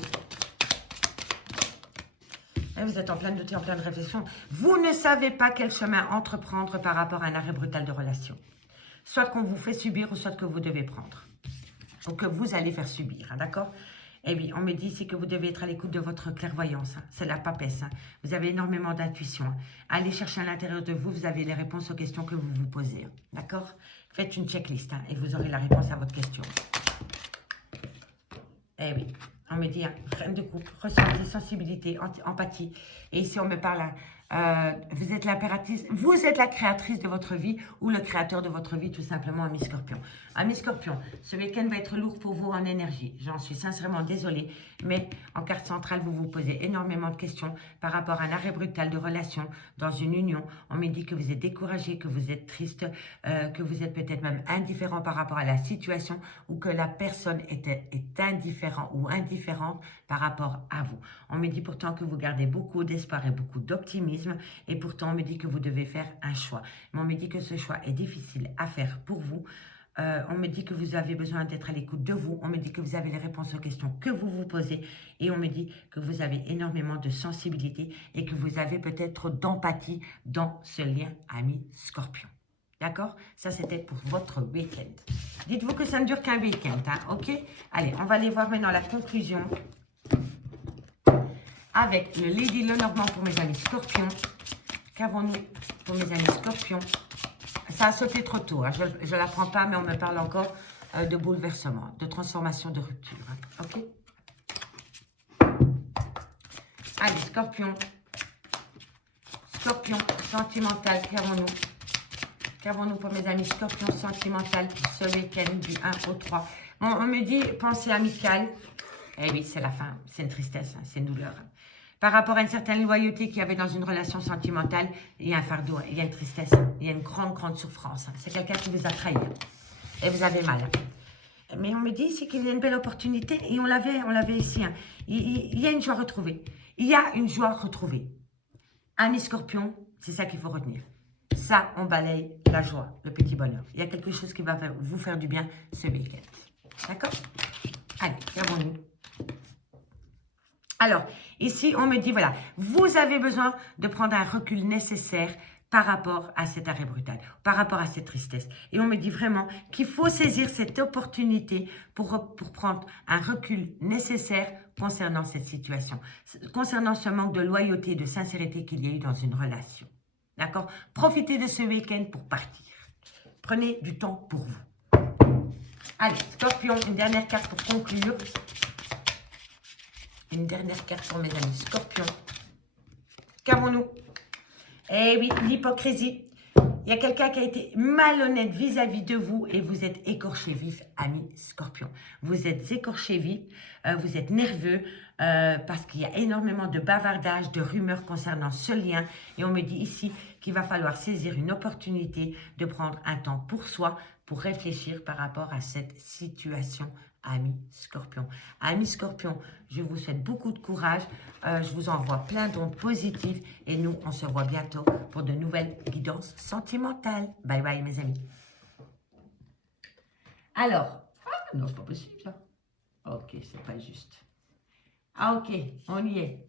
Et vous êtes en plein doute et en pleine réflexion. Vous ne savez pas quel chemin entreprendre par rapport à un arrêt brutal de relation. Soit qu'on vous fait subir, ou soit que vous devez prendre. Ou que vous allez faire subir, hein, d'accord? Eh bien, on me dit ici que vous devez être à l'écoute de votre clairvoyance. Hein. C'est la papesse. Hein. Vous avez énormément d'intuition. Hein. Allez chercher à l'intérieur de vous, vous avez les réponses aux questions que vous vous posez. Hein. D'accord? Faites une checklist hein, et vous aurez la réponse à votre question. Eh oui, on me dit, hein, reine de coupe, ressenti, sensibilité, empathie. Et ici, on me parle, vous êtes l'impératrice, vous êtes la créatrice de votre vie ou le créateur de votre vie, tout simplement, ami Scorpion. Ami Scorpion, ce week-end va être lourd pour vous en énergie. J'en suis sincèrement désolée, mais en carte centrale, vous vous posez énormément de questions par rapport à un arrêt brutal de relation dans une union. On me dit que vous êtes découragé, que vous êtes triste, que vous êtes peut-être même indifférent par rapport à la situation ou que la personne est indifférent ou indifférente par rapport à vous. On me dit pourtant que vous gardez beaucoup d'espoir et beaucoup d'optimisme et pourtant on me dit que vous devez faire un choix. Mais on me dit que ce choix est difficile à faire pour vous. On me dit que vous avez besoin d'être à l'écoute de vous. On me dit que vous avez les réponses aux questions que vous vous posez. Et on me dit que vous avez énormément de sensibilité et que vous avez peut-être d'empathie dans ce lien ami Scorpion. D'accord? Ça, c'était pour votre week-end. Dites-vous que ça ne dure qu'un week-end, hein, ok? Allez, on va aller voir maintenant la conclusion avec le Lady Lenormand pour mes amis Scorpions. Qu'avons-nous pour mes amis Scorpions? Ça a sauté trop tôt, hein. Je ne la prends pas, mais on me parle encore de bouleversement, de transformation, de rupture. Hein, ok? Allez, Scorpion. Scorpion, sentimental, qu'avons-nous? Qu'avons-nous pour mes amis Scorpions sentimental pour ce week-end du 1 au 3? On me dit pensée amicale. Eh oui, c'est la fin. C'est une tristesse, hein, c'est une douleur. Par rapport à une certaine loyauté qu'il y avait dans une relation sentimentale, il y a un fardeau, il y a une tristesse, il y a une grande, grande souffrance. Hein. C'est quelqu'un qui vous a trahi. Hein, et vous avez mal. Hein. Mais on me dit ici qu'il y a une belle opportunité et on l'avait ici. Hein. Il y a une joie retrouvée. Il y a une joie retrouvée. Amis Scorpion, c'est ça qu'il faut retenir. Ça, on balaye la joie, le petit bonheur. Il y a quelque chose qui va vous faire du bien ce week-end. D'accord? Allez, regardons-nous. Alors, ici, on me dit, voilà, vous avez besoin de prendre un recul nécessaire par rapport à cet arrêt brutal, par rapport à cette tristesse. Et on me dit vraiment qu'il faut saisir cette opportunité pour prendre un recul nécessaire concernant cette situation, concernant ce manque de loyauté et de sincérité qu'il y a eu dans une relation. D'accord? Profitez de ce week-end pour partir. Prenez du temps pour vous. Allez, Scorpion, une dernière carte pour conclure. Une dernière carte pour mes amis Scorpions. Qu'avons-nous? Eh oui, l'hypocrisie. Il y a quelqu'un qui a été malhonnête vis-à-vis de vous et vous êtes écorché vif, amis Scorpions. Vous êtes écorché vif, vous êtes nerveux parce qu'il y a énormément de bavardage, de rumeurs concernant ce lien. Et on me dit ici qu'il va falloir saisir une opportunité de prendre un temps pour soi, pour réfléchir par rapport à cette situation, amis Scorpions. Amis Scorpions, je vous souhaite beaucoup de courage. Je vous envoie plein d'ondes positives. Et nous, on se voit bientôt pour de nouvelles guidances sentimentales. Bye bye, mes amis. Alors, non, c'est pas possible, ça. Ok, c'est pas juste. Ah, ok, on y est.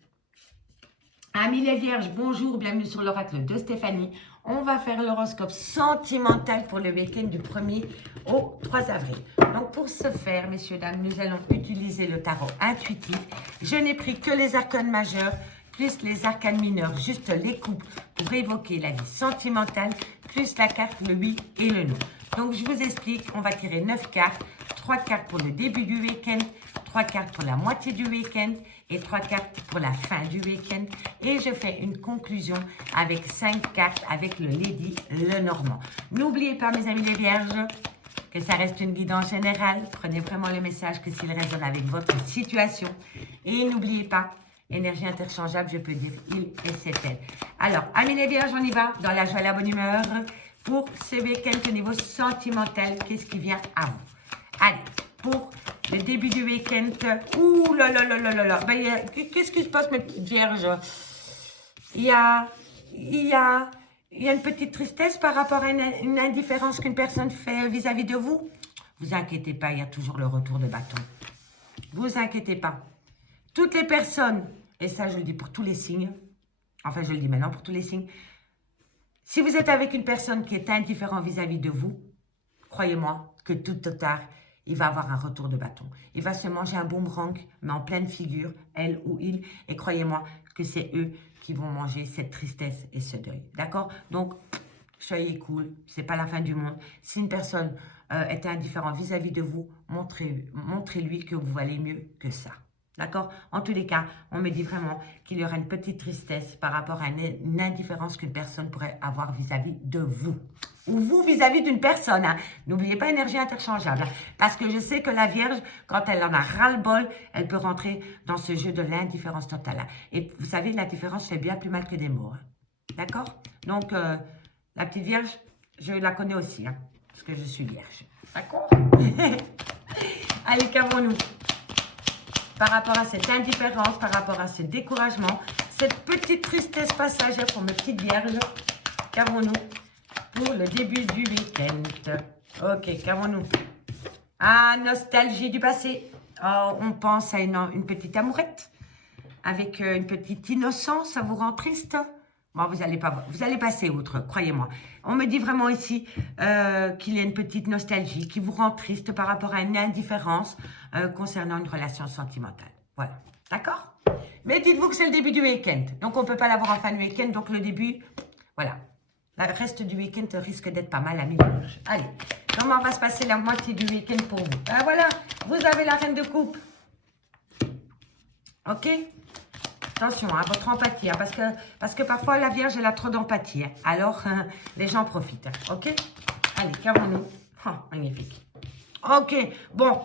Amis les Vierges, bonjour, bienvenue sur l'oracle de Stéphanie. On va faire l'horoscope sentimental pour le week-end du 1er au 3 avril. Donc pour ce faire, messieurs, dames, nous allons utiliser le tarot intuitif. Je n'ai pris que les arcanes majeures, plus les arcanes mineures, juste les coupes pour évoquer la vie sentimentale, plus la carte, le oui et le non. Donc je vous explique, on va tirer 9 cartes, 3 cartes pour le début du week-end, 3 cartes pour la moitié du week-end et 3 cartes pour la fin du week-end. Et je fais une conclusion avec 5 cartes avec le Lady Lenormand. N'oubliez pas, mes amis les Vierges, que ça reste une guidance générale. Prenez vraiment le message que s'il résonne avec votre situation. Et n'oubliez pas, énergie interchangeable, je peux dire il et c'est elle. Alors, amis les Vierges, on y va dans la joie et la bonne humeur. Pour ce week-end au niveau sentimental, qu'est-ce qui vient à vous? Allez, pour le début du week-end. Ouh là là là là là là. Ben, qu'est-ce qui se passe, mes petites vierges? Il y a une petite tristesse par rapport à une indifférence qu'une personne fait vis-à-vis de vous. Vous inquiétez pas, il y a toujours le retour de bâton. Vous inquiétez pas. Toutes les personnes, et ça je le dis pour tous les signes, enfin je le dis maintenant pour tous les signes, si vous êtes avec une personne qui est indifférente vis-à-vis de vous, croyez-moi que tôt ou tard, il va avoir un retour de bâton. Il va se manger un boomerang, mais en pleine figure, elle ou il. Et croyez-moi que c'est eux qui vont manger cette tristesse et ce deuil. D'accord? Donc, soyez cool. C'est pas la fin du monde. Si une personne est indifférente vis-à-vis de vous, montrez-lui que vous valez mieux que ça. D'accord? En tous les cas, on me dit vraiment qu'il y aura une petite tristesse par rapport à une indifférence qu'une personne pourrait avoir vis-à-vis de vous. Ou vous vis-à-vis d'une personne. Hein. N'oubliez pas énergie interchangeable. Hein, parce que je sais que la Vierge, quand elle en a ras-le-bol, elle peut rentrer dans ce jeu de l'indifférence totale. Hein. Et vous savez, l'indifférence fait bien plus mal que des mots. Hein. D'accord? Donc, la petite Vierge, je la connais aussi. Hein, parce que je suis Vierge. D'accord? Allez, qu'avons-nous? Par rapport à cette indifférence, par rapport à ce découragement, cette petite tristesse passagère pour mes petites vierges, qu'avons-nous pour le début du week-end? Ok, qu'avons-nous? Ah, nostalgie du passé. Oh, on pense à une petite amourette avec une petite innocence, ça vous rend triste? Bon, vous allez passer outre, croyez-moi. On me dit vraiment ici qu'il y a une petite nostalgie qui vous rend triste par rapport à une indifférence concernant une relation sentimentale. Voilà, d'accord? Mais dites-vous que c'est le début du week-end. Donc, on ne peut pas l'avoir en fin de week-end. Donc, le début, voilà. Le reste du week-end risque d'être pas mal, amis vierges. Allez, comment va se passer la moitié du week-end pour vous? Ah, voilà, vous avez la reine de coupe. Ok? Attention à votre empathie, hein, parce que parfois la Vierge, elle a trop d'empathie. Hein, alors, les gens profitent. Hein, ok? Allez, qu'avons-nous? Oh, magnifique. Ok, bon,